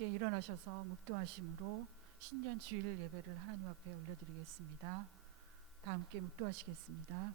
함께 일어나셔서 묵도하심으로 신년 주일 예배를 하나님 앞에 올려드리겠습니다. 다 함께 묵도하시겠습니다.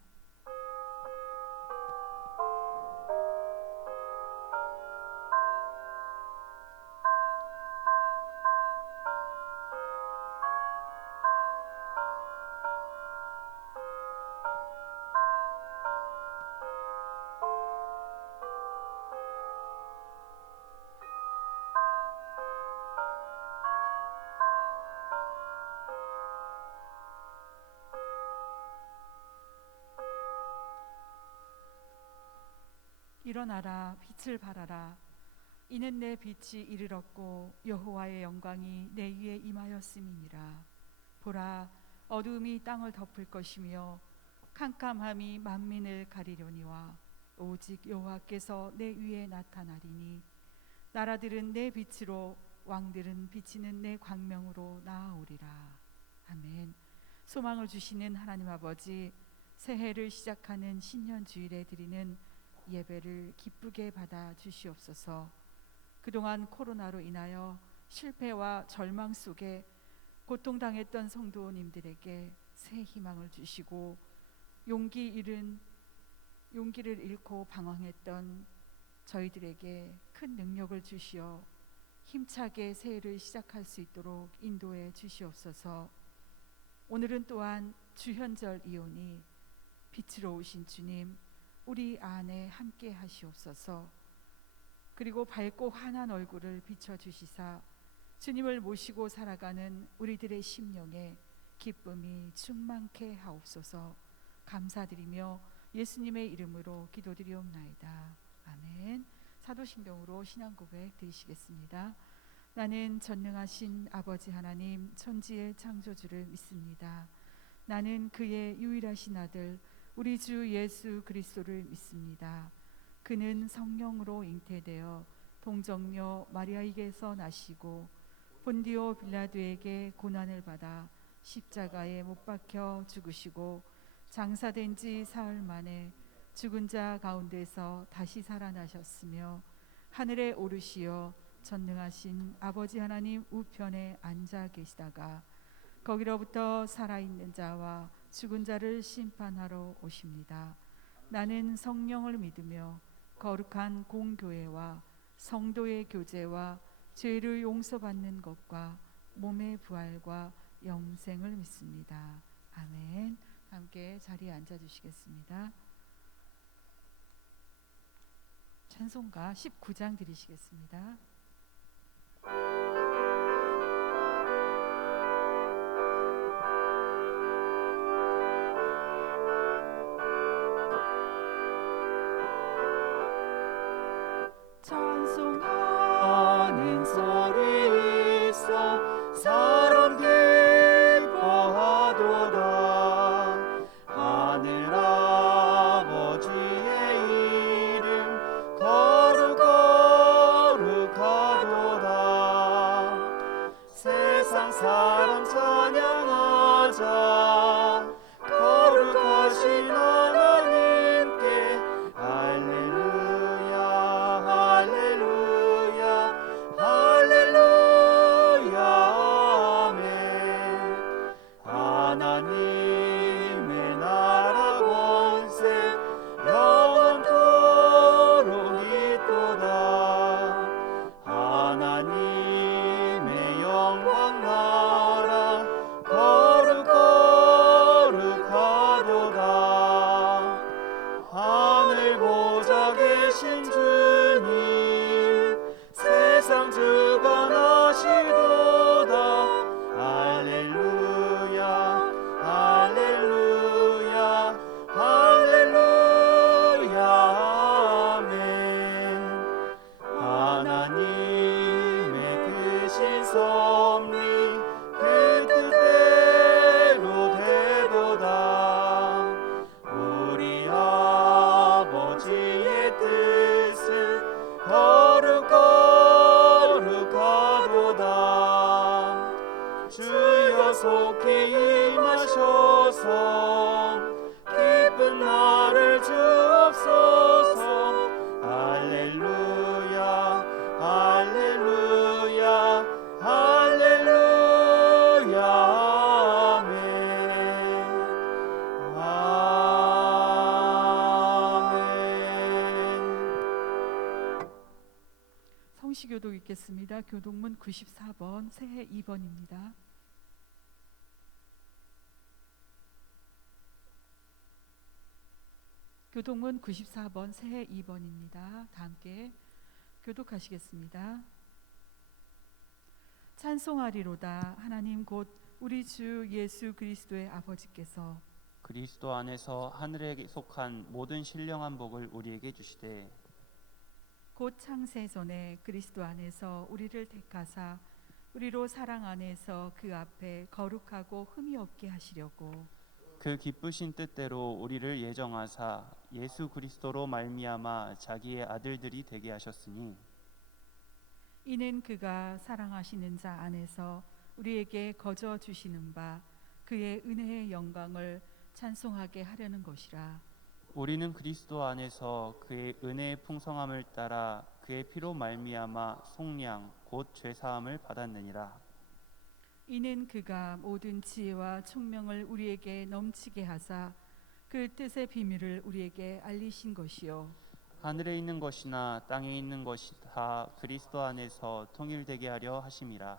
일어나라, 빛을 발하라. 이는 내 빛이 이르렀고 여호와의 영광이 내 위에 임하였음이니라. 보라, 어두움이 땅을 덮을 것이며 캄캄함이 만민을 가리려니와 오직 여호와께서 내 위에 나타나리니 나라들은 내 빛으로 왕들은 비치는 내 광명으로 나아오리라. 아멘. 소망을 주시는 하나님 아버지, 새해를 시작하는 신년 주일에 드리는 예배를 기쁘게 받아 주시옵소서. 그동안 코로나로 인하여 실패와 절망 속에 고통당했던 성도님들에게 새 희망을 주시고 용기를 잃고 방황했던 저희들에게 큰 능력을 주시어 힘차게 새해를 시작할 수 있도록 인도해 주시옵소서. 오늘은 또한 주현절이오니 빛으로 오신 주님, 우리 안에 함께 하시옵소서. 그리고 밝고 환한 얼굴을 비춰주시사 주님을 모시고 살아가는 우리들의 심령에 기쁨이 충만케 하옵소서. 감사드리며 예수님의 이름으로 기도드리옵나이다. 아멘. 사도신경으로 신앙고백 드리시겠습니다. 나는 전능하신 아버지 하나님 천지의 창조주를 믿습니다. 나는 그의 유일하신 아들 우리 주 예수 그리스도를 믿습니다. 그는 성령으로 잉태되어 동정녀 마리아에게서 나시고 본디오 빌라도에게 고난을 받아 십자가에 못 박혀 죽으시고 장사된 지 사흘 만에 죽은 자 가운데서 다시 살아나셨으며 하늘에 오르시어 전능하신 아버지 하나님 우편에 앉아 계시다가 거기로부터 살아있는 자와 죽은 자를 심판하러 오십니다. 나는 성령을 믿으며 거룩한 공교회와 성도의 교제와 죄를 용서받는 것과 몸의 부활과 영생을 믿습니다. 아멘. 함께 자리에 앉아주시겠습니다. 찬송가 19장 드리시겠습니다. 찬송하는 소리 있어 사람 기뻐하도다. 하늘 아버지의 이름 거룩하도다. 세상 사람 찬양하자. 거룩하신 하나님께 할렐루야 할렐루야 할렐루야 아멘. 하나님의 나라 권세 영원토록 있도다. 하나님의 영광 나라 거룩하도다. 하늘 보좌 계신 주님 세상 주관하시도다. 할렐루야 할렐루야 할렐루야 아멘. 하나님의 크신 섭리 그 뜻대로 되도다. 우리 아버지의 뜻은 거룩하도다. 주여 속히 임하셔서 기쁜 날을 주옵소서. 할렐루야 할렐루야 교독 읽겠습니다. 교독문 94번 새해 2번입니다. 교독문 94번 새해 2번입니다. 다 함께 교독하시겠습니다. 찬송하리로다. 하나님 곧 우리 주 예수 그리스도의 아버지께서 그리스도 안에서 하늘에 속한 모든 신령한 복을 우리에게 주시되 곧 창세 전에 그리스도 안에서 우리를 택하사 우리로 사랑 안에서 그 앞에 거룩하고 흠이 없게 하시려고 그 기쁘신 뜻대로 우리를 예정하사 예수 그리스도로 말미암아 자기의 아들들이 되게 하셨으니 이는 그가 사랑하시는 자 안에서 우리에게 거저 주시는 바 그의 은혜의 영광을 찬송하게 하려는 것이라. 우리는 그리스도 안에서 그의 은혜의 풍성함을 따라 그의 피로 말미암아 속량 곧 죄사함을 받았느니라. 이는 그가 모든 지혜와 총명을 우리에게 넘치게 하사 그 뜻의 비밀을 우리에게 알리신 것이요 하늘에 있는 것이나 땅에 있는 것이 다 그리스도 안에서 통일되게 하려 하심이라.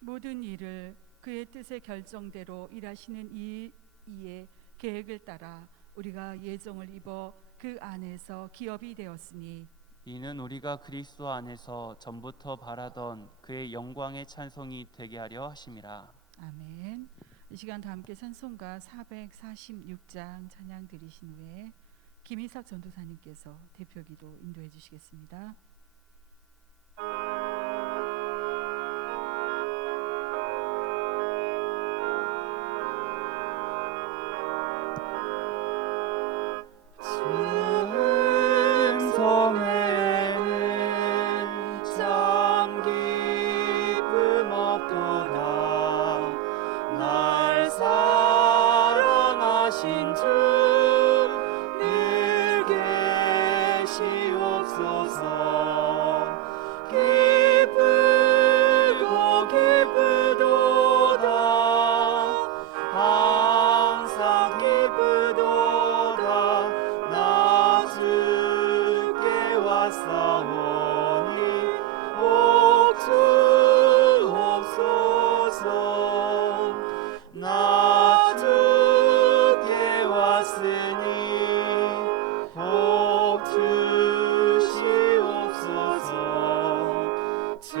모든 일을 그의 뜻의 결정대로 일하시는 이의 계획을 따라 우리가 예정을 입어 그 안에서 기업이 되었으니 이는 우리가 그리스도 안에서 전부터 바라던 그의 영광의 찬송이 되게 하려 하심이라. 아멘. 이 시간 다 함께 찬송가 446장 찬양 드리신 후에 김희석 전도사님께서 대표기도 인도해 주시겠습니다. 성에는 참 기쁨 없도다. 날 사랑하신 주 늘 계시옵소서. 기쁘고 기쁘도다. 항상 기쁘도다. 나 주께 왔사오니 복 주옵소서. 나 주께 왔으니 복 주시옵소서. 주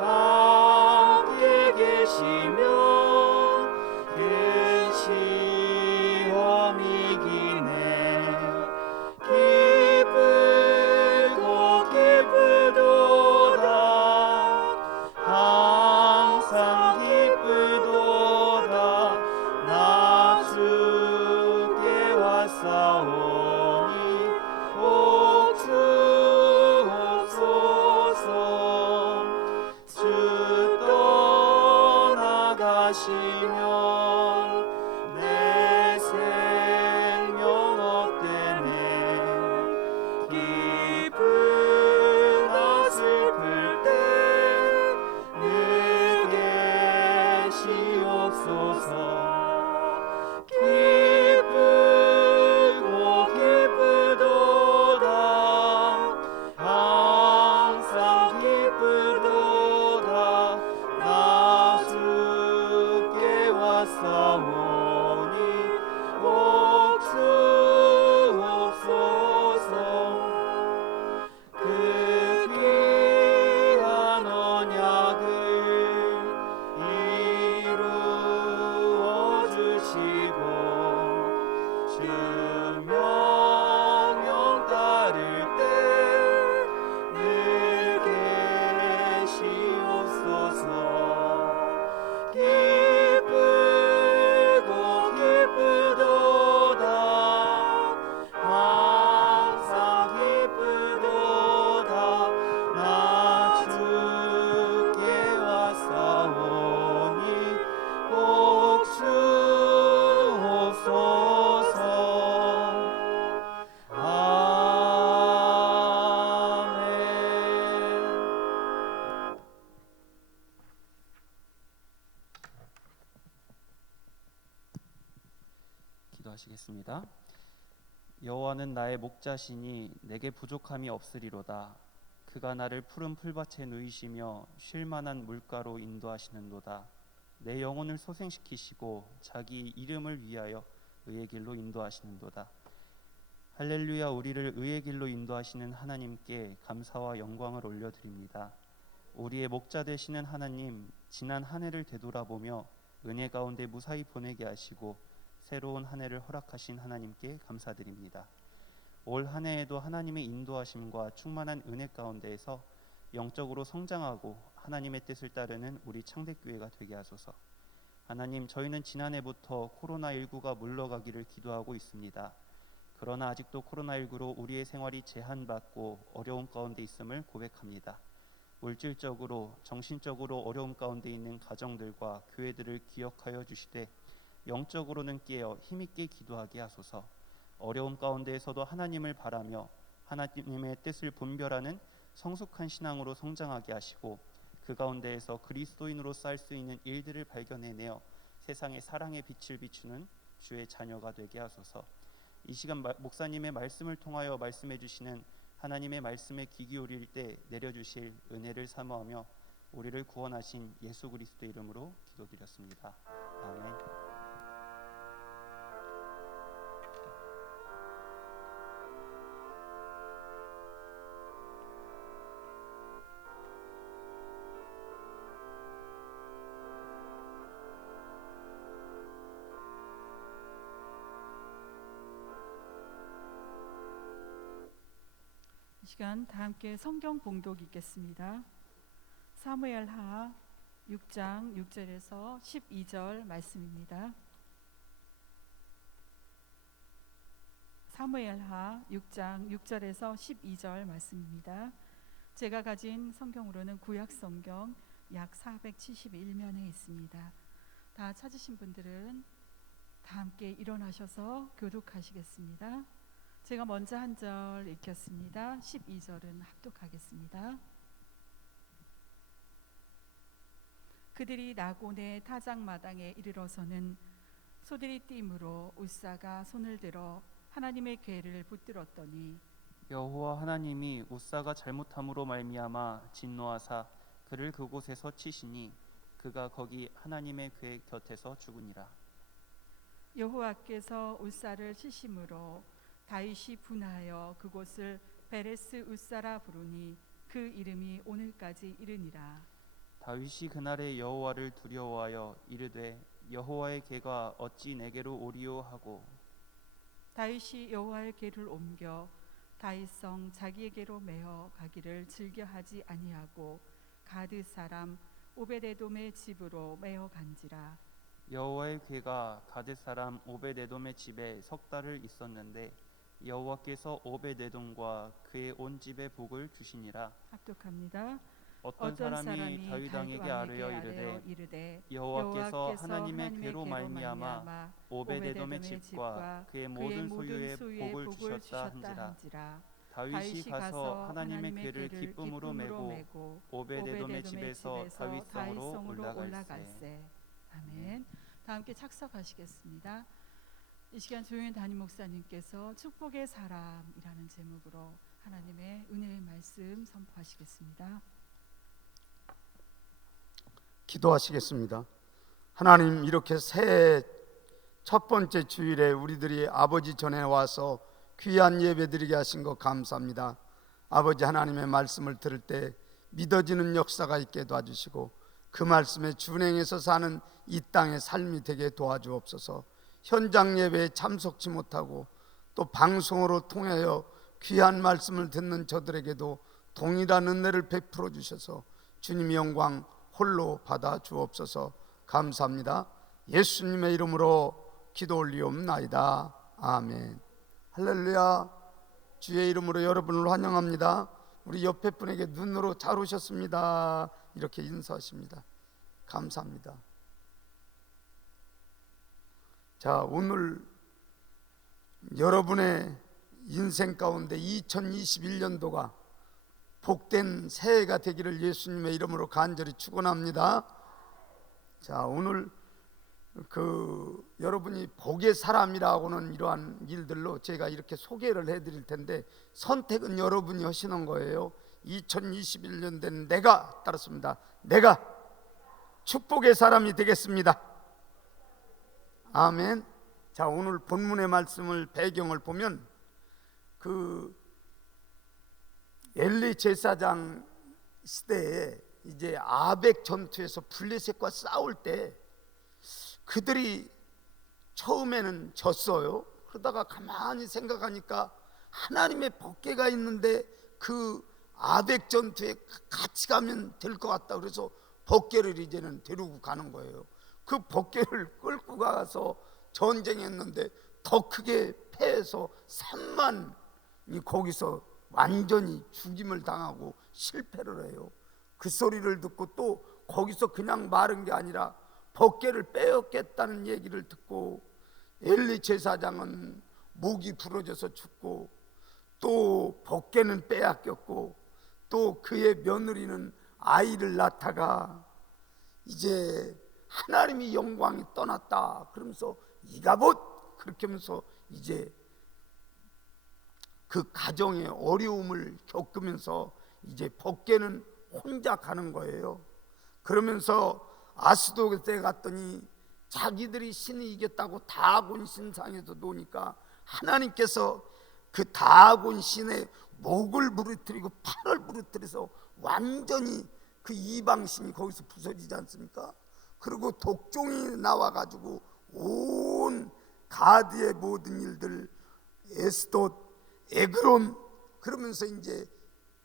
함께 계시면 큰 시험 이기네. 기쁘고 기쁘도다. 항상 기쁘도다. 나 주께 왔사오니 복 주옵소서. 주 떠나가시면 내 생명 헛되네. 기쁘나 슬플 때 늘 계시옵소서. 기쁘고 기쁘도다. 항상 기쁘도다. 나 주께 왔사오니 복 주옵소서. 그 귀한 언약을 이루어 주시고 주 명령 따를 때 늘 계시옵소서. 기쁘고 기쁘도다. 항상 기쁘도다. 나 주께 왔사오니 복 주옵소서. 아멘. 기도하시겠습니다. 여호와는 나의 목자시니 내게 부족함이 없으리로다. 그가 나를 푸른 풀밭에 누이시며 쉴 만한 물가로 인도하시는도다. 내 영혼을 소생시키시고 자기 이름을 위하여 의의 길로 인도하시는도다. 할렐루야. 우리를 의의 길로 인도하시는 하나님께 감사와 영광을 올려드립니다. 우리의 목자 되시는 하나님, 지난 한 해를 되돌아보며 은혜 가운데 무사히 보내게 하시고 새로운 한 해를 허락하신 하나님께 감사드립니다. 올 한 해에도 하나님의 인도하심과 충만한 은혜 가운데에서 영적으로 성장하고 하나님의 뜻을 따르는 우리 창대교회가 되게 하소서. 하나님, 저희는 지난해부터 코로나19가 물러가기를 기도하고 있습니다. 그러나 아직도 코로나19로 우리의 생활이 제한받고 어려움 가운데 있음을 고백합니다. 물질적으로, 정신적으로 어려움 가운데 있는 가정들과 교회들을 기억하여 주시되 영적으로는 깨어 힘있게 기도하게 하소서. 어려움 가운데에서도 하나님을 바라며 하나님의 뜻을 분별하는 성숙한 신앙으로 성장하게 하시고 그 가운데에서 그리스도인으로 살 수 있는 일들을 발견해내어 세상에 사랑의 빛을 비추는 주의 자녀가 되게 하소서. 이 시간 목사님의 말씀을 통하여 말씀해 주시는 하나님의 말씀에 귀 기울일 때 내려주실 은혜를 사모하며 우리를 구원하신 예수 그리스도 이름으로 기도드렸습니다. 아멘. 이 시간 다 함께 성경 봉독 읽겠습니다. 사무엘하 6장 6절에서 12절 말씀입니다. 사무엘하 6장 6절에서 12절 말씀입니다. 제가 가진 성경으로는 구약 성경 약 471면에 있습니다. 다 찾으신 분들은 다 함께 일어나셔서 교독하시겠습니다. 제가 먼저 한 절 읽겠습니다. 12절은 합독하겠습니다. 그들이 나곤의 타작마당에 이르러서는 소들이 띠므로 우사가 손을 들어 하나님의 궤를 붙들었더니 여호와 하나님이 우사가 잘못함으로 말미암아 진노하사 그를 그곳에서 치시니 그가 거기 하나님의 궤 곁에서 죽으니라. 여호와께서 우사를 치심으로 다윗이 분하여 그곳을 베레스 우사라 부르니 그 이름이 오늘까지 이르니라. 다윗이 그날에 여호와를 두려워하여 이르되 여호와의 궤가 어찌 내게로 오리오 하고 다윗이 여호와의 궤를 옮겨 다윗성 자기에게로 메어 가기를 즐겨하지 아니하고 가드 사람 오베데돔의 집으로 메어 간지라. 여호와의 궤가 가드 사람 오베데돔의 집에 석 달을 있었는데 여호와께서 오베데돔과 그의 온 집에 복을 주시니라. 합독합니다. 어떤 사람이 다윗 왕에게 아뢰어 이르되 여호와께서 하나님의 궤로 말미암아 오베데돔의 집과 그의 모든 소유에 복을 주셨다 한지라. 다윗이 가서 하나님의 궤를 기쁨으로 메고 오베데돔의 집에서 다윗성으로 올라갈세. 아멘. 다 함께 착석하시겠습니다. 이 시간 조용히 담임 목사님께서 축복의 사람이라는 제목으로 하나님의 은혜의 말씀 선포하시겠습니다. 기도하시겠습니다. 하나님, 이렇게 새해 첫 번째 주일에 우리들이 아버지 전에 와서 귀한 예배드리게 하신 것 감사합니다. 아버지, 하나님의 말씀을 들을 때 믿어지는 역사가 있게 도와주시고 그 말씀에 준행해서 사는 이 땅의 삶이 되게 도와주옵소서. 현장 예배에 참석치 못하고 또 방송으로 통하여 귀한 말씀을 듣는 저들에게도 동일한 은혜를 베풀어 주셔서 주님의 영광 홀로 받아 주옵소서. 감사합니다. 예수님의 이름으로 기도 올리옵나이다. 아멘. 할렐루야. 주의 이름으로 여러분을 환영합니다. 우리 옆에 분에게 눈으로 잘 오셨습니다 이렇게 인사하십니다. 감사합니다. 자, 오늘 여러분의 인생 가운데 2021년도가 복된 새해가 되기를 예수님의 이름으로 간절히 축원합니다. 자, 오늘 여러분이 복의 사람이라고는 이러한 일들로 제가 이렇게 소개를 해드릴 텐데 선택은 여러분이 하시는 거예요. 2021년 된 내가 따랐습니다. 내가 축복의 사람이 되겠습니다. 아멘. 자, 오늘 본문의 말씀을 배경을 보면 그 엘리 제사장 시대에 이제 아벡 전투에서 블레셋과 싸울 때 그들이 처음에는 졌어요. 그러다가 가만히 생각하니까 하나님의 법궤가 있는데 그 아벡 전투에 같이 가면 될 것 같다. 그래서 법궤를 이제는 데리고 가는 거예요. 그 법궤를 끌고 가서 전쟁했는데 더 크게 패해서 3만이 거기서 완전히 죽임을 당하고 실패를 해요. 그 소리를 듣고 또 거기서 그냥 마른 게 아니라 법궤를 빼앗겠다는 얘기를 듣고 엘리 제사장은 목이 부러져서 죽고 또 법궤는 빼앗겼고 또 그의 며느리는 아이를 낳다가 이제 하나님의 영광이 떠났다 그러면서 이가봇 그렇게 하면서 이제 그 가정의 어려움을 겪으면서 이제 법궤는 혼자 가는 거예요. 그러면서 아스도에 갔더니 자기들이 신이 이겼다고 다곤 신상에서 노니까 하나님께서 그 다곤 신의 목을 부러뜨리고 팔을 부러뜨려서 완전히 그 이방신이 거기서 부서지지 않습니까? 그리고 독종이 나와가지고 온 가드의 모든 일들 에스돗, 에그론 그러면서 이제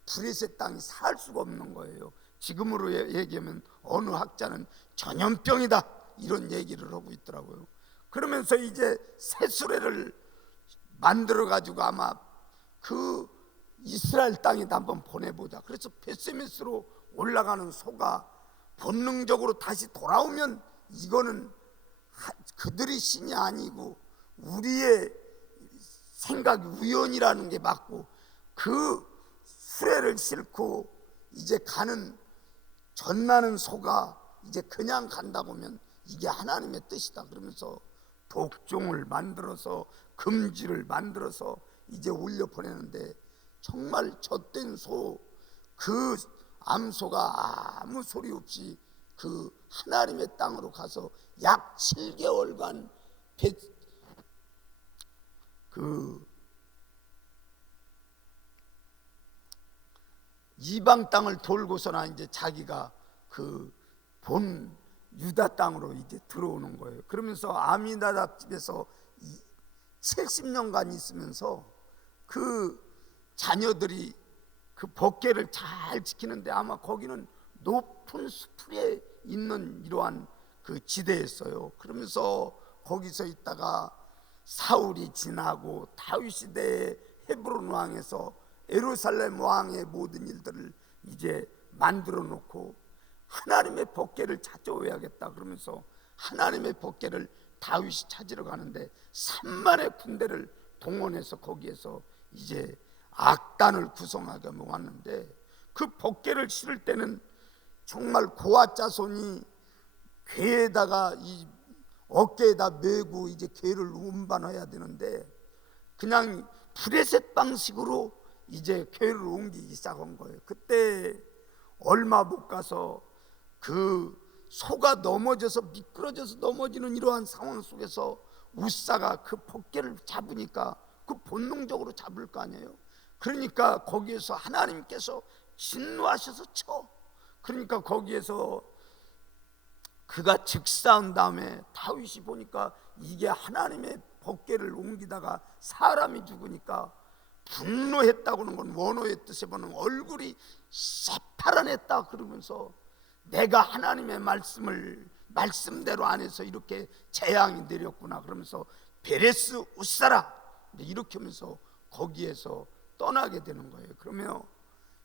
브레셋 땅이 살 수가 없는 거예요. 지금으로 얘기하면 어느 학자는 전염병이다 이런 얘기를 하고 있더라고요. 그러면서 이제 새 수레를 만들어 가지고 아마 그 이스라엘 땅에다 한번 보내보자. 그래서 베세메스로 올라가는 소가 본능적으로 다시 돌아오면 이거는 그들이 신이 아니고 우리의 생각 우연이라는 게 맞고 그 수레를 싣고 이제 가는 전나는 소가 이제 그냥 간다고 하면 이게 하나님의 뜻이다 그러면서 독종을 만들어서 금지를 만들어서 이제 올려 보내는데 정말 젖된 소 그 암소가 아무 소리 없이 그 하나님의 땅으로 가서 약 7개월간 그 이방 땅을 돌고서나 이제 자기가 그 본 유다 땅으로 이제 들어오는 거예요. 그러면서 아미나답 집에서 70년간 있으면서 그 자녀들이 그 법궤를 잘 지키는데 아마 거기는 높은 수풀에 있는 이러한 그 지대였어요. 그러면서 거기서 있다가 사울이 지나고 다윗 시대의 헤브론 왕에서 예루살렘 왕의 모든 일들을 이제 만들어 놓고 하나님의 법궤를 찾아오야겠다 그러면서 하나님의 법궤를 다윗이 찾으러 가는데 3만의 군대를 동원해서 거기에서 이제 악단을 구성하게 왔는데 그 법궤를 실을 때는 정말 고아 자손이 궤에다가 이 어깨에다 메고 이제 궤를 운반해야 되는데 그냥 브레셋 방식으로 이제 궤를 옮기기 시작한 거예요. 그때 얼마 못 가서 그 소가 넘어져서 미끄러져서 넘어지는 이러한 상황 속에서 우사가 그 법궤를 잡으니까 그 본능적으로 잡을 거 아니에요. 그러니까 거기에서 하나님께서 진노하셔서 쳐. 그러니까 거기에서 그가 즉사한 다음에 다윗이 보니까 이게 하나님의 법궤를 옮기다가 사람이 죽으니까 분노했다고는 건 원어의 뜻에 보면 얼굴이 새파란했다 그러면서 내가 하나님의 말씀대로 안 해서 이렇게 재앙이 내렸구나 그러면서 베레스 우사라 이렇게 하면서 거기에서 떠나게 되는 거예요. 그러면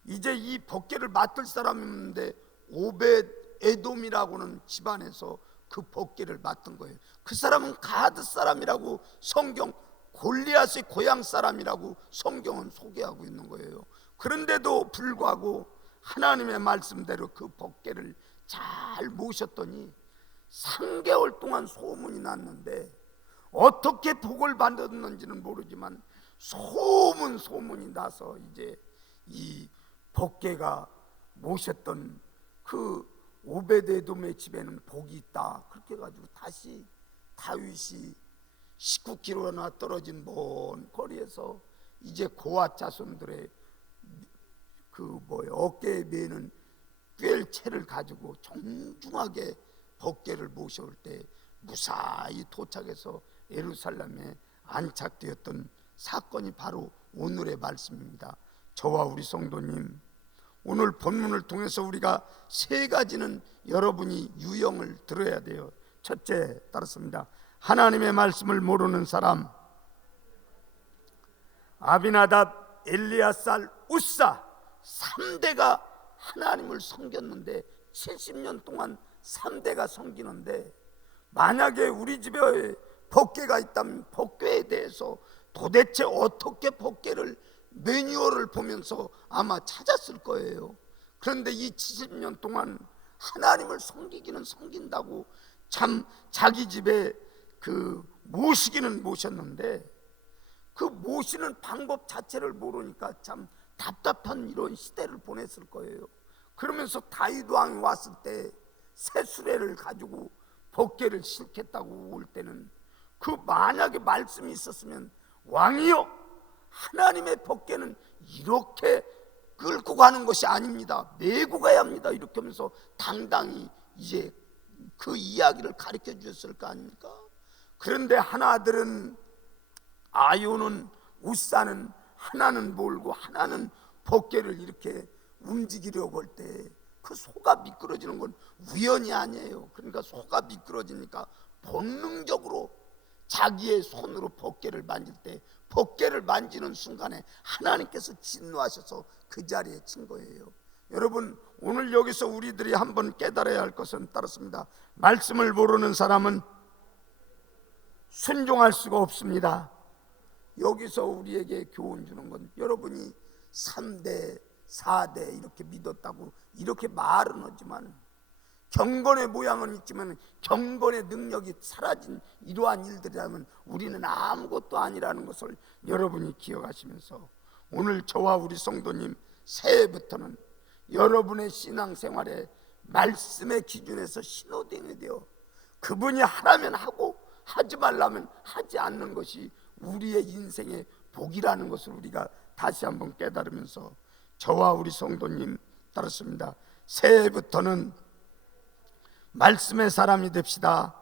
이제 이 법궤를 맡을 사람이 없는데 오벳 에돔이라고는 집안에서 그 법궤를 맡은 거예요. 그 사람은 가드 사람이라고 성경 골리앗의 고향 사람이라고 성경은 소개하고 있는 거예요. 그런데도 불구하고 하나님의 말씀대로 그 법궤를 잘 모셨더니 3개월 동안 소문이 났는데 어떻게 복을 받았는지는 모르지만 소문이 나서 이제 이 복개가 모셨던 그 오베데돔의 집에는 복이 있다. 그렇게 해가지고 다시 다윗이 19km나 떨어진 먼 거리에서 이제 고앗 자손들의 어깨에 매는 꿰채를 가지고 정중하게 복개를 모셔올 때 무사히 도착해서 예루살렘에 안착되었던 사건이 바로 오늘의 말씀입니다. 저와 우리 성도님, 오늘 본문을 통해서 우리가 세 가지는 여러분이 유형을 들어야 돼요. 첫째, 따랐습니다. 하나님의 말씀을 모르는 사람, 아비나답, 엘리야살, 우사 3대가 하나님을 섬겼는데 70년 동안 3대가 섬기는데, 만약에 우리 집에 복개가 있다면 복개에 대해서 도대체 어떻게 복개를 매뉴얼을 보면서 아마 찾았을 거예요. 그런데 이 70년 동안 하나님을 섬기기는 섬긴다고 참 자기 집에 모시기는 모셨는데 그 모시는 방법 자체를 모르니까 참 답답한 이런 시대를 보냈을 거예요. 그러면서 다윗 왕이 왔을 때 새 수레를 가지고 복개를 싣겠다고 올 때는 그 만약에 말씀이 있었으면, 왕이여, 하나님의 복개는 이렇게 끌고 가는 것이 아닙니다, 메고 가야 합니다, 이렇게 하면서 당당히 이제 그 이야기를 가르쳐 주셨을 거 아닙니까? 그런데 하나들은, 아요는, 우사는 하나는 몰고 하나는 복개를 이렇게 움직이려고 할 때 그 소가 미끄러지는 건 우연이 아니에요. 그러니까 소가 미끄러지니까 본능적으로 자기의 손으로 복개를 만질 때, 복개를 만지는 순간에 하나님께서 진노하셔서 그 자리에 친 거예요. 여러분, 오늘 여기서 우리들이 한번 깨달아야 할 것은 따랐습니다. 말씀을 모르는 사람은 순종할 수가 없습니다. 여기서 우리에게 교훈 주는 건, 여러분이 3대 4대 이렇게 믿었다고 이렇게 말은 하지만 경건의 모양은 있지만 경건의 능력이 사라진 이러한 일들이라면 우리는 아무것도 아니라는 것을 여러분이 기억하시면서, 오늘 저와 우리 성도님, 새해부터는 여러분의 신앙생활에 말씀의 기준에서 신호등이 되어 그분이 하라면 하고 하지 말라면 하지 않는 것이 우리의 인생의 복이라는 것을 우리가 다시 한번 깨달으면서, 저와 우리 성도님, 따랐습니다. 새해부터는 말씀의 사람이 됩시다.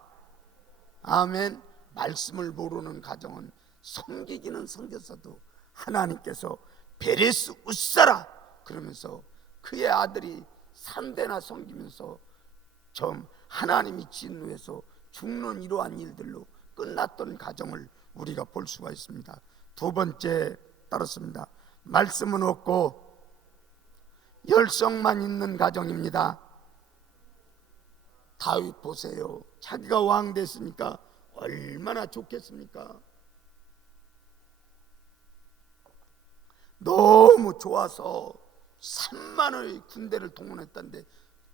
아멘. 말씀을 모르는 가정은 섬기기는 섬겼어도 하나님께서 베레스 웃사라 그러면서 그의 아들이 3대나 섬기면서 좀 하나님이 진노해서 죽는 이러한 일들로 끝났던 가정을 우리가 볼 수가 있습니다. 두 번째, 따랐습니다. 말씀은 없고 열성만 있는 가정입니다. 다윗 보세요. 자기가 왕 됐으니까 얼마나 좋겠습니까? 너무 좋아서 3만의 군대를 동원했다는데,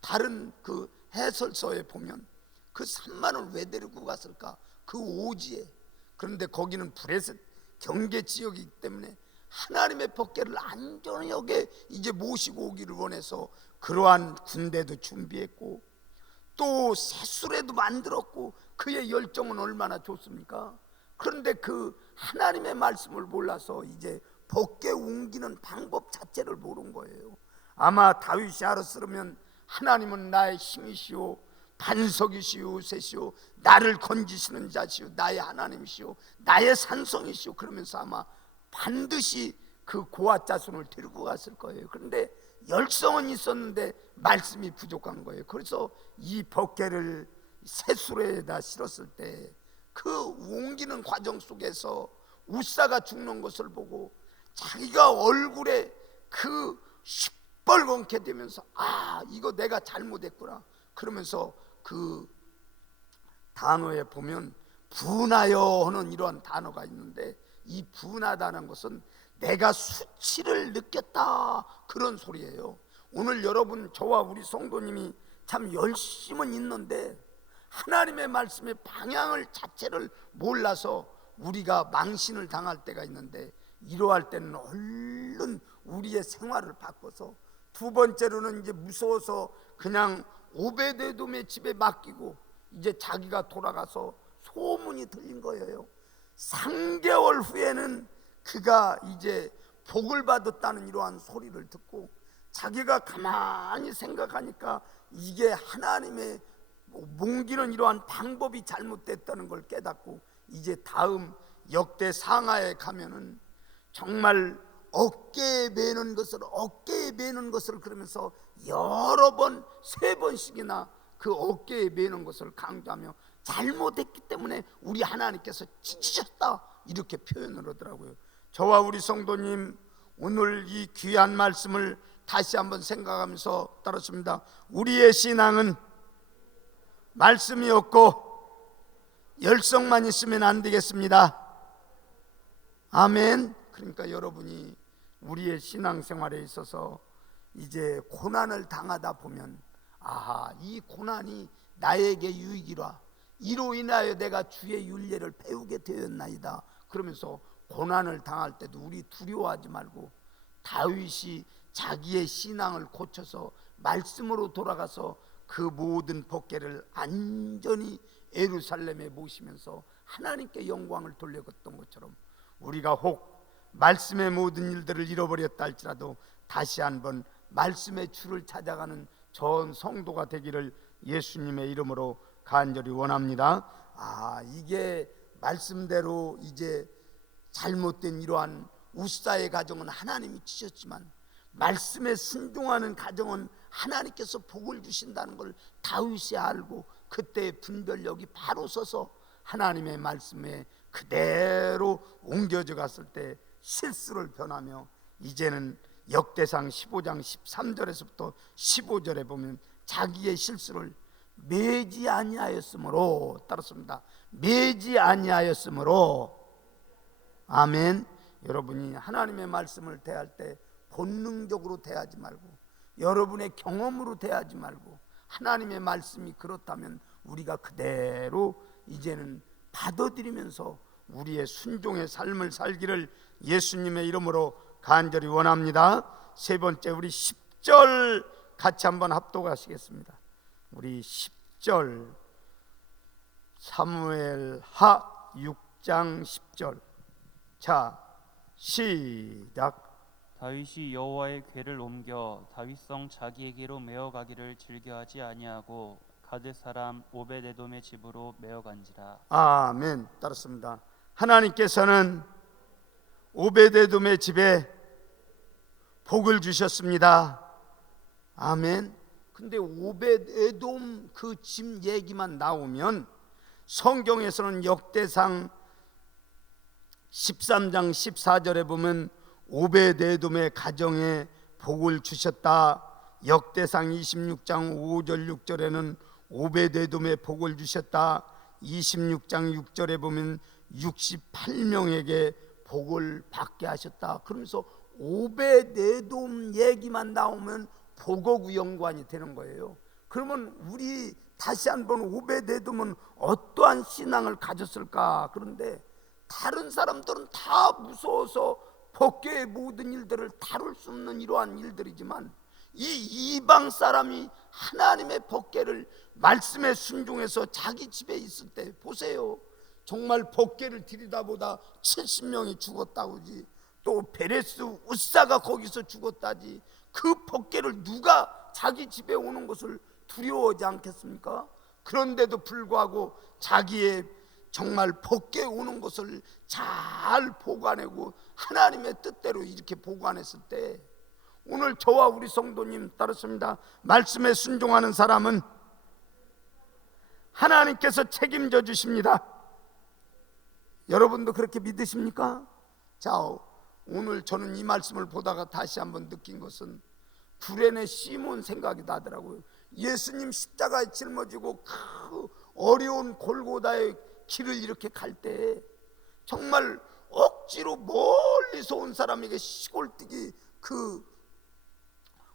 다른 그 해설서에 보면 그 3만을 왜 데리고 갔을까? 그 오지에. 그런데 거기는 브레셋 경계 지역이기 때문에 하나님의 복개를 안전하게 이제 모시고 오기를 원해서 그러한 군대도 준비했고 또 새수레도 만들었고, 그의 열정은 얼마나 좋습니까? 그런데 그 하나님의 말씀을 몰라서 이제 복개 옮기는 방법 자체를 모른 거예요. 아마 다윗이 알았으면 하나님은 나의 힘이시오, 반석이시오, 셋이오, 나를 건지시는 자시오, 나의 하나님이시오, 나의 산성이시오, 그러면서 아마 반드시 그 고앗 자손을 데리고 갔을 거예요. 그런데 열성은 있었는데 말씀이 부족한 거예요. 그래서 이 복개를 새수레에다 실었을 때 그 옮기는 과정 속에서 우사가 죽는 것을 보고 자기가 얼굴에 그 시뻘겋게 되면서, 아, 이거 내가 잘못했구나 그러면서 그 단어에 보면 분하여 하는 이러한 단어가 있는데, 이 분하다는 것은 내가 수치를 느꼈다 그런 소리예요. 오늘 여러분, 저와 우리 성도님이 참 열심은 있는데 하나님의 말씀의 방향을 자체를 몰라서 우리가 망신을 당할 때가 있는데, 이러할 때는 얼른 우리의 생활을 바꿔서 두 번째로는 이제 무서워서 그냥 오베데돔의 집에 맡기고 이제 자기가 돌아가서 소문이 들린 거예요. 3개월 후에는 그가 이제 복을 받았다는 이러한 소리를 듣고 자기가 가만히 생각하니까 이게 하나님의 몽기는 이러한 방법이 잘못됐다는 걸 깨닫고 이제 다음 역대 상하에 가면은 정말 어깨에 매는 것을 그러면서 여러 번 3번씩이나 그 어깨에 매는 것을 강조하며 잘못했기 때문에 우리 하나님께서 찢으셨다 이렇게 표현을 하더라고요. 저와 우리 성도님 오늘 이 귀한 말씀을 다시 한번 생각하면서 따랐습니다. 우리의 신앙은 말씀이 없고 열성만 있으면 안 되겠습니다. 아멘. 그러니까 여러분이 우리의 신앙생활에 있어서 이제 고난을 당하다 보면 아하, 이 고난이 나에게 유익이라 이로 인하여 내가 주의 윤례를 배우게 되었나이다. 그러면서 고난을 당할 때도 우리 두려워하지 말고 다윗이 자기의 신앙을 고쳐서 말씀으로 돌아가서 그 모든 법궤를 안전히 예루살렘에 모시면서 하나님께 영광을 돌려줬던 것처럼 우리가 혹 말씀의 모든 일들을 잃어버렸다 할지라도 다시 한번 말씀의 줄을 찾아가는 전 성도가 되기를 예수님의 이름으로 간절히 원합니다. 이게 말씀대로 이제 잘못된 이러한 우사의 가정은 하나님이 치셨지만 말씀에 순종하는 가정은 하나님께서 복을 주신다는 걸 다윗이 알고 그때 분별력이 바로 서서 하나님의 말씀에 그대로 옮겨져 갔을 때 실수를 변하며 이제는 역대상 15장 13절에서부터 15절에 보면 자기의 실수를 매지 아니하였으므로 따랐습니다. 매지 아니하였으므로. 아멘. 여러분이 하나님의 말씀을 대할 때 본능적으로 대하지 말고 여러분의 경험으로 대하지 말고 하나님의 말씀이 그렇다면 우리가 그대로 이제는 받아들이면서 우리의 순종의 삶을 살기를 예수님의 이름으로 간절히 원합니다. 세 번째, 우리 10절 같이 한번 합독하시겠습니다. 우리 10절 사무엘하 6장 10절. 자, 시작. 다윗이 여호와의 궤를 옮겨 다윗성 자기에게로 메어가기를 즐겨하지 아니하고 가드 사람 오베데돔의 집으로 메어간지라. 아멘. 따랐습니다. 하나님께서는 오베데돔의 집에 복을 주셨습니다. 아멘. 근데 오베데돔 그 집 얘기만 나오면 성경에서는 역대상 13장 14절에 보면 오베데돔의 가정에 복을 주셨다. 역대상 26장 5절 6절에는 오베데돔의 복을 주셨다. 26장 6절에 보면 68명에게 복을 받게 하셨다. 그러면서 오베데돔 얘기만 나오면 복하고 연관이 되는 거예요. 그러면 우리 다시 한번 오베데돔은 어떠한 신앙을 가졌을까? 그런데 다른 사람들은 다 무서워서 법궤의 모든 일들을 다룰 수 없는 이러한 일들이지만 이 이방 사람이 하나님의 법궤를 말씀에 순종해서 자기 집에 있을 때 보세요. 정말 법궤를 들여다보다 70명이 죽었다고지, 또 베레스 우사가 거기서 죽었다지. 그 법궤를 누가 자기 집에 오는 것을 두려워하지 않겠습니까? 그런데도 불구하고 자기의 정말 법궤에 오는 것을 잘 보관하고 하나님의 뜻대로 이렇게 보관했을 때 오늘 저와 우리 성도님 따르십니다. 말씀에 순종하는 사람은 하나님께서 책임져 주십니다. 여러분도 그렇게 믿으십니까? 자, 오늘 저는 이 말씀을 보다가 다시 한번 느낀 것은 구레네 시몬 생각이 나더라고요. 예수님 십자가에 짊어지고 그 어려운 골고다의 길을 이렇게 갈 때 정말 억지로 멀리서 온 사람에게 시골뜨기 그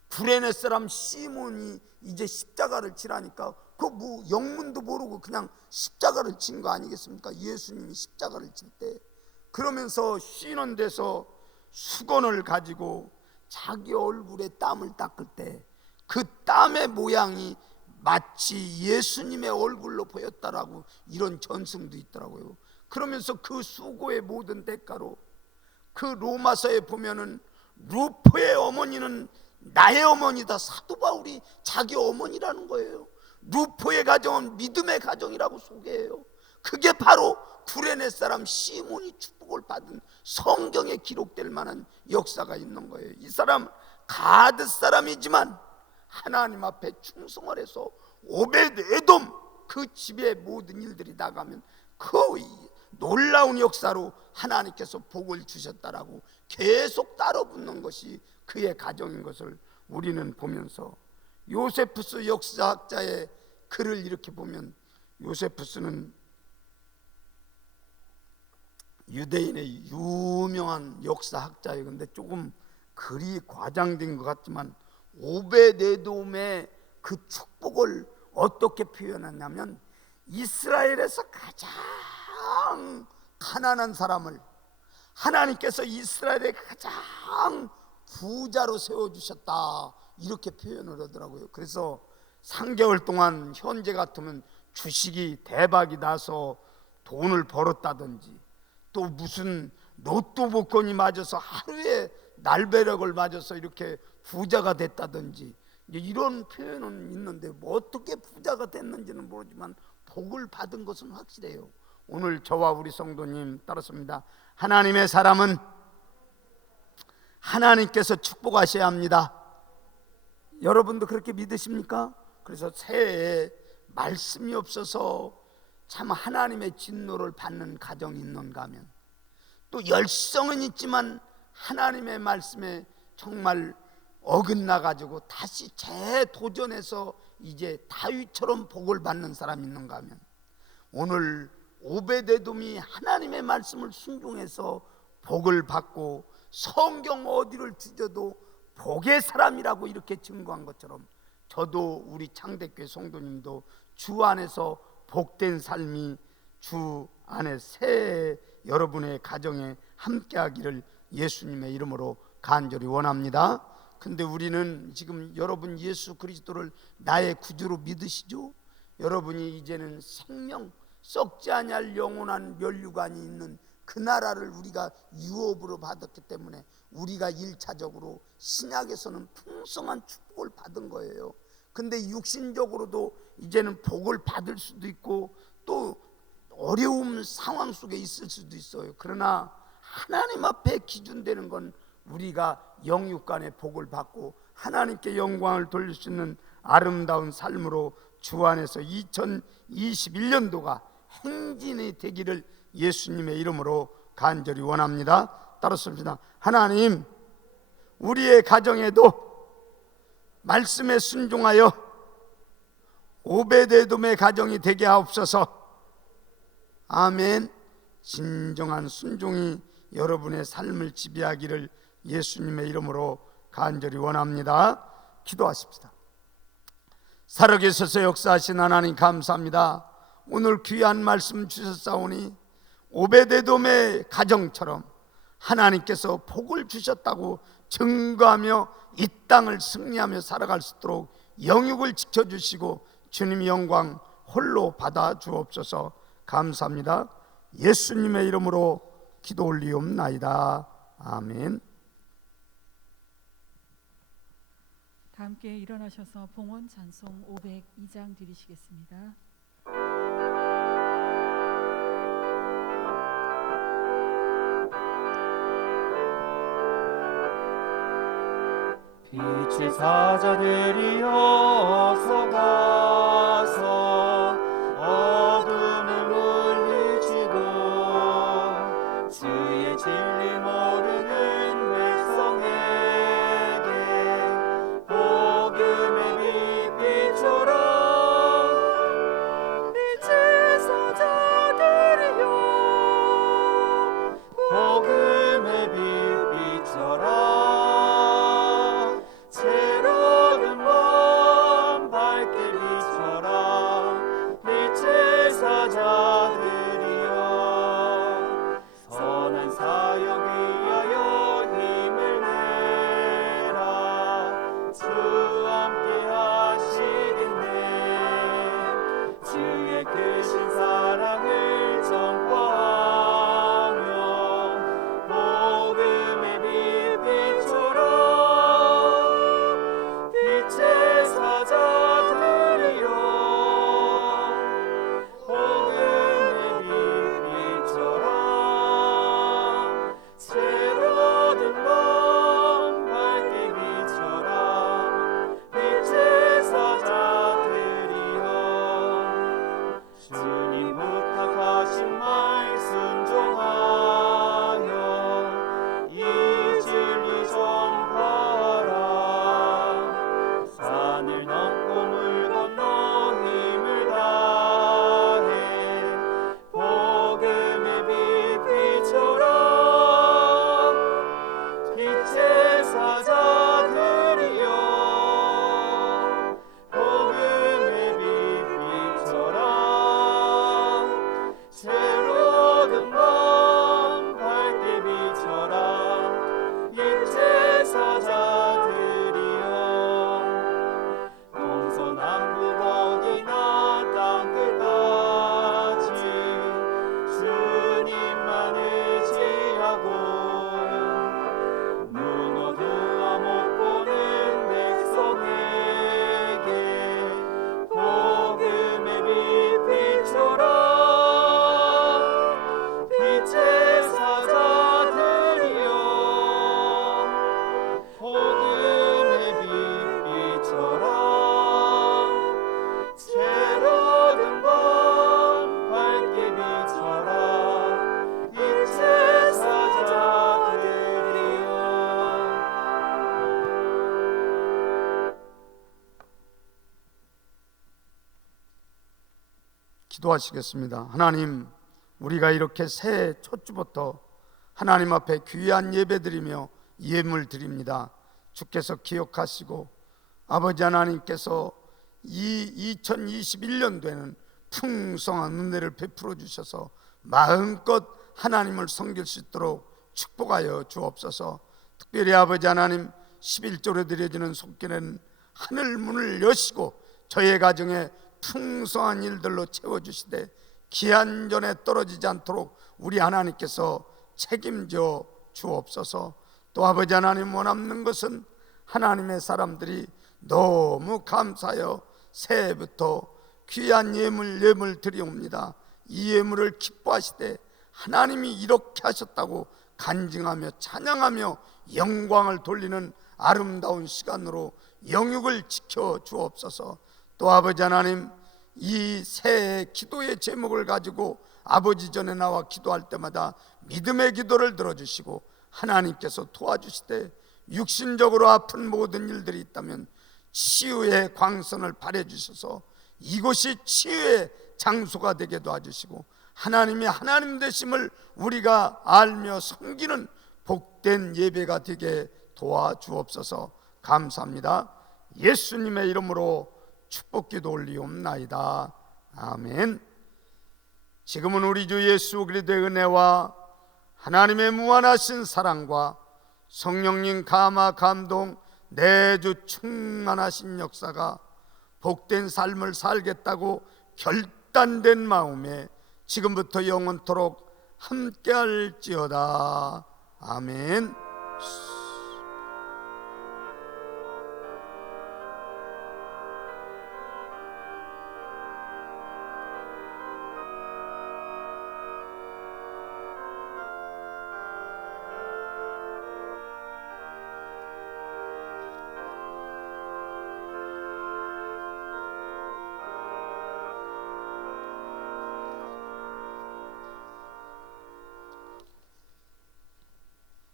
구레네 사람 시몬이 이제 십자가를 지라니까 그 뭐 영문도 모르고 그냥 십자가를 진 거 아니겠습니까? 예수님이 십자가를 질 때 그러면서 쉬는 데서 수건을 가지고 자기 얼굴에 땀을 닦을 때 그 땀의 모양이 마치 예수님의 얼굴로 보였다라고 이런 전승도 있더라고요. 그러면서 그 수고의 모든 대가로 그 로마서에 보면은 루포의 어머니는 나의 어머니다. 사도 바울이 자기 어머니라는 거예요. 루포의 가정은 믿음의 가정이라고 소개해요. 그게 바로 구레네 사람 시몬이 축복을 받은 성경에 기록될 만한 역사가 있는 거예요. 이 사람 가드 사람이지만 하나님 앞에 충성을 해서 오벳에돔 그 집의 모든 일들이 나가면 그 놀라운 역사로 하나님께서 복을 주셨다라고 계속 따라붙는 것이 그의 가정인 것을 우리는 보면서, 요세푸스 역사학자의 글을 이렇게 보면, 요세푸스는 유대인의 유명한 역사학자예요. 근데 조금 글이 과장된 것 같지만 오벳에돔의 그 축복을 어떻게 표현했냐면, 이스라엘에서 가장 가난한 사람을 하나님께서 이스라엘의 가장 부자로 세워주셨다, 이렇게 표현을 하더라고요. 그래서 3개월 동안 현재 같으면 주식이 대박이 나서 돈을 벌었다든지, 또 무슨 로또 복권이 맞아서 하루에 날배력을 맞아서 이렇게 부자가 됐다든지, 이런 표현은 있는데 뭐 어떻게 부자가 됐는지는 모르지만 복을 받은 것은 확실해요. 오늘 저와 우리 성도님 따랐습니다. 하나님의 사람은 하나님께서 축복하셔야 합니다. 여러분도 그렇게 믿으십니까? 그래서 새해에 말씀이 없어서 참 하나님의 진노를 받는 가정이 있는가 하면, 또 열성은 있지만 하나님의 말씀에 정말 어긋나 가지고 다시 재도전해서 이제 다윗처럼 복을 받는 사람이 있는가 하면, 오늘 오벳에돔이 하나님의 말씀을 순종해서 복을 받고 성경 어디를 뒤져도 복의 사람이라고 이렇게 증거한 것처럼, 저도 우리 창대교회 성도님도 주 안에서 복된 삶이 주 안에 새해 여러분의 가정에 함께하기를 예수님의 이름으로 간절히 원합니다. 근데 우리는 지금 여러분 예수 그리스도를 나의 구주로 믿으시죠? 여러분이 이제는 생명 썩지 아니할 영원한 면류관이 있는 그 나라를 우리가 유업으로 받았기 때문에 우리가 1차적으로 신약에서는 풍성한 축복을 받은 거예요. 근데 육신적으로도 이제는 복을 받을 수도 있고 또 어려움 상황 속에 있을 수도 있어요. 그러나 하나님 앞에 기준되는 건 우리가 영육간의 복을 받고 하나님께 영광을 돌릴 수 있는 아름다운 삶으로 주 안에서 2021년도가 행진이 되기를 예수님의 이름으로 간절히 원합니다. 따라서 하나님, 우리의 가정에도 말씀에 순종하여 오벳에돔의 가정이 되게 하옵소서. 아멘. 진정한 순종이 여러분의 삶을 지배하기를 예수님의 이름으로 간절히 원합니다. 기도하십시다. 살아계셔서 역사하신 하나님 감사합니다. 오늘 귀한 말씀 주셨사오니 오벳에돔의 가정처럼 하나님께서 복을 주셨다고 증거하며 이 땅을 승리하며 살아갈 수 있도록 영육을 지켜주시고 주님의 영광 홀로 받아 주옵소서. 감사합니다. 예수님의 이름으로 기도 올리옵나이다. 아멘. 다 함께 일어나셔서 봉헌 찬송 502장 드리시겠습니다. 빛의 사자들이 어서 가서 어둠을 물리치고 주의 진리 모르는 백성에게 복음의 빛 비춰라. 빛의 사자들이여 복음의 빛 비춰라. 새로운 밤 밝게 기도하시겠습니다. 하나님, 우리가 이렇게 새해 첫 주부터 하나님 앞에 귀한 예배드리며 예물 드립니다. 주께서 기억하시고 아버지 하나님께서 이 2021년도에는 풍성한 은혜를 베풀어 주셔서 마음껏 하나님을 섬길 수 있도록 축복하여 주옵소서. 특별히 아버지 하나님 11조로 드려지는 속기는 하늘 문을 여시고 저의 가정에 풍성한 일들로 채워주시되 기한 전에 떨어지지 않도록 우리 하나님께서 책임져 주옵소서. 또 아버지 하나님, 원하는 것은 하나님의 사람들이 너무 감사하여 새해부터 귀한 예물 드리옵니다. 이 예물을 기뻐하시되 하나님이 이렇게 하셨다고 간증하며 찬양하며 영광을 돌리는 아름다운 시간으로 영육을 지켜 주옵소서. 또 아버지 하나님, 이 새해 기도의 제목을 가지고 아버지 전에 나와 기도할 때마다 믿음의 기도를 들어주시고 하나님께서 도와주시되 육신적으로 아픈 모든 일들이 있다면 치유의 광선을 발해주셔서 이곳이 치유의 장소가 되게 도와주시고 하나님이 하나님 되심을 우리가 알며 섬기는 복된 예배가 되게 도와주옵소서. 감사합니다. 예수님의 이름으로 축복기도 올리옵나이다. 아멘. 지금은 우리 주 예수 그리스도의 은혜와 하나님의 무한하신 사랑과 성령님 감화 감동 내주 충만하신 역사가 복된 삶을 살겠다고 결단된 마음에 지금부터 영원토록 함께할지어다. 아멘.